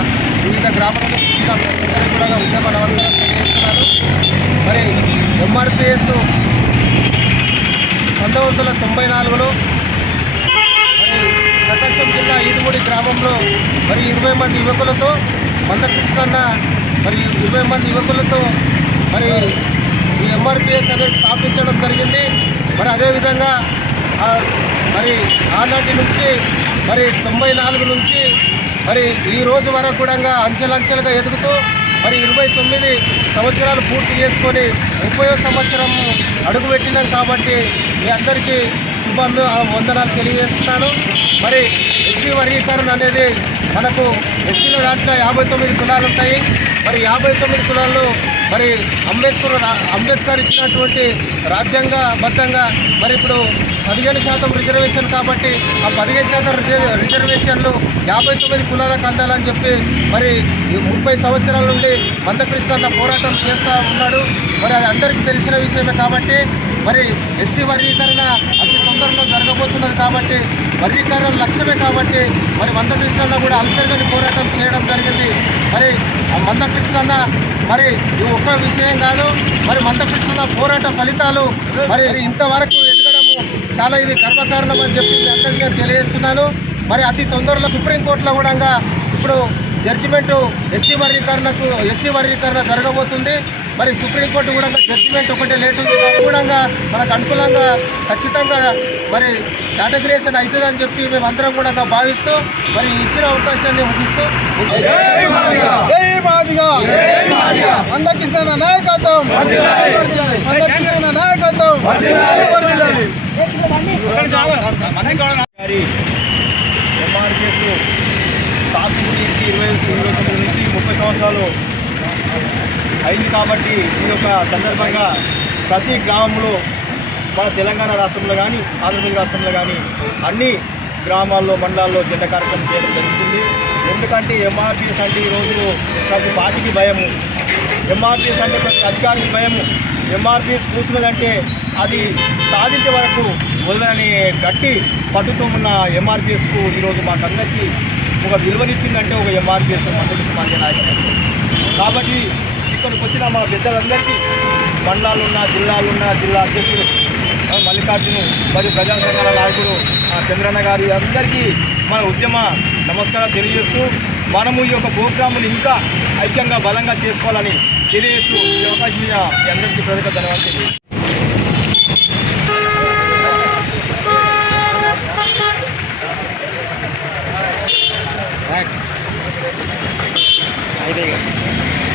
అందరికీ కూడా ఉద్యమ నమస్కారం మరి ఎంఆర్పిఎస్ పంతొమ్మిది వందల తొంభై నాలుగులో మరి ప్రకాశం జిల్లా ఈదుమూడి గ్రామంలో మరి ఇరవై మంది యువకులతో మందకృష్ణన్న మరి ఇరవై మంది యువకులతో మరి ఈ ఎంఆర్పిఎస్ అనేది స్థాపించడం జరిగింది. మరి అదేవిధంగా మరి ఆనాటి నుంచి మరి తొంభై నాలుగు నుంచి మరి ఈ రోజు వరకు కూడా అంచెలంచెలుగా ఎదుగుతూ మరి ఇరవై తొమ్మిది సంవత్సరాలు పూర్తి చేసుకొని ముప్పై సంవత్సరం అడుగుపెట్టినాం కాబట్టి మీ అందరికీ శుభాలు వందనాలు తెలియజేస్తున్నాను. మరి ఎస్సీ వర్గీకరణ అనేది మనకు ఎస్సీల దాంట్లో యాభై తొమ్మిది కులాలు ఉంటాయి. మరి యాభై తొమ్మిది కులాల్లో మరి అంబేద్కర్ అంబేద్కర్ ఇచ్చినటువంటి రాజ్యాంగబద్ధంగా మరి ఇప్పుడు పదిహేను శాతం రిజర్వేషన్ కాబట్టి ఆ పదిహేను శాతం రిజ- రిజర్వేషన్లు యాభై తొమ్మిది కులాలకు అందాలని చెప్పి మరి ఈ ముప్పై సంవత్సరాల నుండి మందకృష్ణ పోరాటం చేస్తూ ఉన్నాడు. మరి అది అందరికీ తెలిసిన విషయమే కాబట్టి మరి ఎస్సీ వర్గీకరణ అతి తొందరలో జరగబోతున్నది కాబట్టి వర్గీకరణ లక్ష్యమే కాబట్టి మరి మందకృష్ణ కూడా అల్పెరగని పోరాటం చేయడం జరిగింది. మరి ఆ మందకృష్ణన్న మరి ఈ ఒక్క విషయం కాదు మరి మందకృష్ణ పోరాట ఫలితాలు మరి ఇంతవరకు ఎదగడము చాలా ఇది గర్వకారణం అని చెప్పి అందరికీ నేను తెలియజేస్తున్నాను. మరి అతి తొందరలో సుప్రీంకోర్టులో కూడా ఇప్పుడు జడ్జిమెంటు ఎస్సీ వర్గీకరణకు ఎస్సీ వర్గీకరణ జరగబోతుంది. మరి సుప్రీంకోర్టు కూడా జడ్జిమెంట్ ఒకటే లేట్ ఉంది. అనుగుణంగా మనకు అనుకూలంగా ఖచ్చితంగా మరి కేటగిరేషన్ అవుతుందని చెప్పి మేమందరం కూడా భావిస్తూ మరి ఇచ్చిన అవకాశాన్ని ముగిస్తూ మాదిగా మందకృష్ణ నాయకత్వం. మందకృష్ణ నాయకత్వం గారి ఇరవై ఇరవై నుంచి ముప్పై సంవత్సరాలు అయింది కాబట్టి ఈ యొక్క సందర్భంగా ప్రతి గ్రామంలో మన తెలంగాణ రాష్ట్రంలో కానీ ఆంధ్రప్రదేశ్ రాష్ట్రంలో కానీ అన్ని గ్రామాల్లో మండలాల్లో జెండా కార్యక్రమం చేయడం జరుగుతుంది. ఎందుకంటే ఎంఆర్పిఎస్ అంటే ఈ రోజు ప్రతి పార్టీకి భయము. ఎంఆర్పిఎస్ అంటే ప్రతి అధికారికి భయము. ఎంఆర్పిఎస్ కూర్చున్నదంటే అది సాధించే వరకు వదలని గట్టి పట్టుతో ఉన్న ఎంఆర్పిఎస్కు ఈరోజు మాకందరికీ ఒక విలువనిచ్చిందంటే ఒక ఎంఆర్పిఎస్ మండలి మంది నాయకత్వం కాబట్టి ఇక్కడికి వచ్చిన మా పెద్దలందరికీ మండలాలున్న జిల్లాలున్న జిల్లా అధ్యక్షులు మల్లికార్జును మరియు ప్రజా సంఘాల నాయకుడు చంద్రన్న గారి అందరికీ మన ఉద్యమ నమస్కారం తెలియజేస్తూ మనము ఈ యొక్క ప్రోగ్రాములు ఇంకా ఐక్యంగా బలంగా చేసుకోవాలని తెలియజేస్తూ ఈ అవకాశం అందరికీ ప్రజలకు ధన్యవాదాలు తెలియజేస్తున్నాను. అయిపోయాయి కదా.